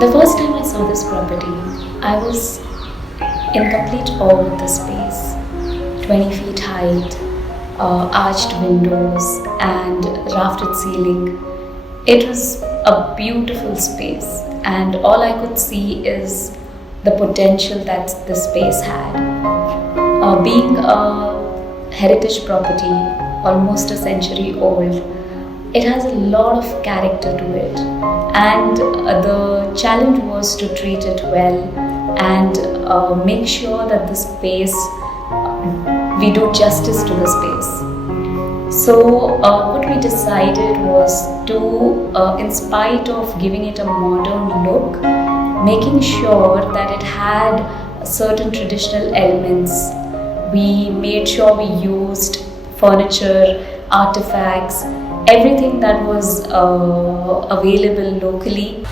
The first time I saw this property, I was in complete awe with the space. 20 feet height, arched windows and rafted ceiling. It was a beautiful space, and all I could see is the potential that the space had. Being a heritage property, almost a century old, it has a lot of character to it, and the challenge was to treat it well and make sure that the space, we do justice to the space. So what we decided was to, in spite of giving it a modern look, making sure that it had certain traditional elements. We made sure we used furniture, artifacts, everything that was available locally.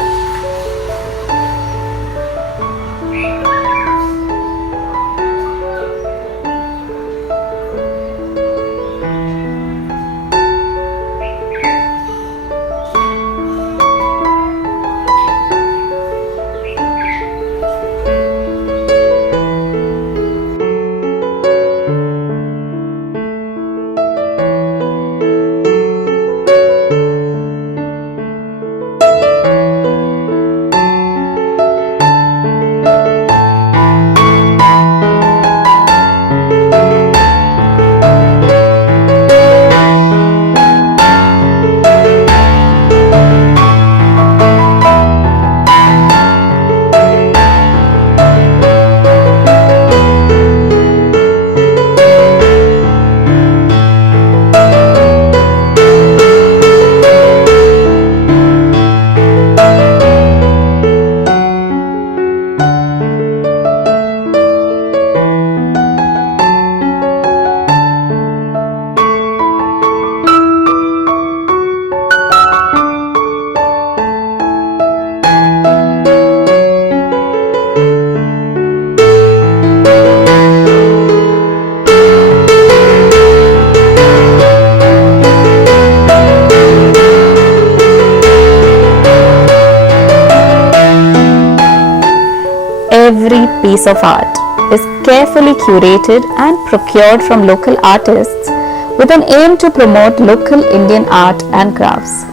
Every piece of art is carefully curated and procured from local artists with an aim to promote local Indian art and crafts.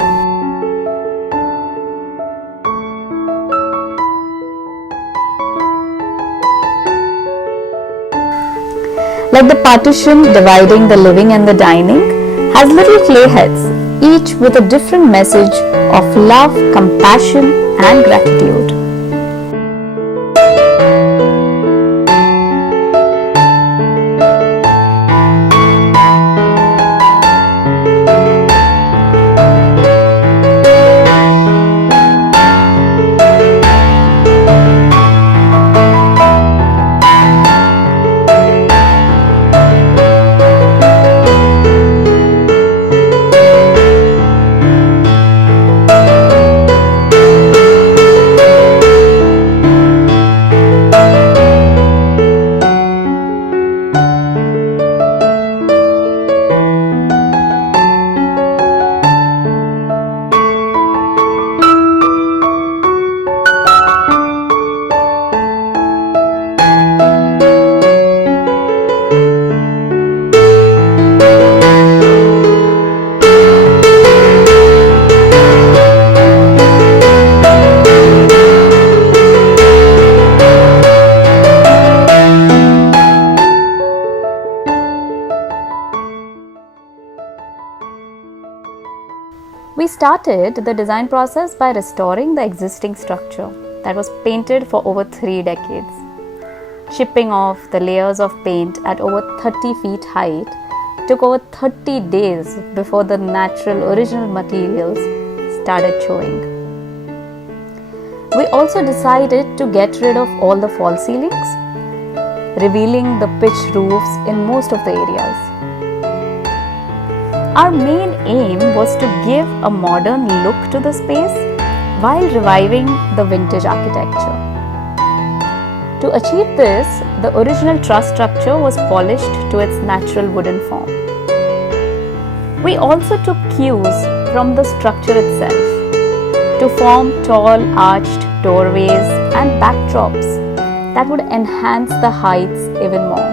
Like the partition dividing the living and the dining has little clay heads, each with a different message of love, compassion and gratitude. We started the design process by restoring the existing structure that was painted for over 3 decades. Chipping off the layers of paint at over 30 feet height took over 30 days before the natural original materials started showing. We also decided to get rid of all the false ceilings, revealing the pitched roofs in most of the areas. Our main aim was to give a modern look to the space while reviving the vintage architecture. To achieve this, the original truss structure was polished to its natural wooden form. We also took cues from the structure itself to form tall arched doorways and backdrops that would enhance the heights even more.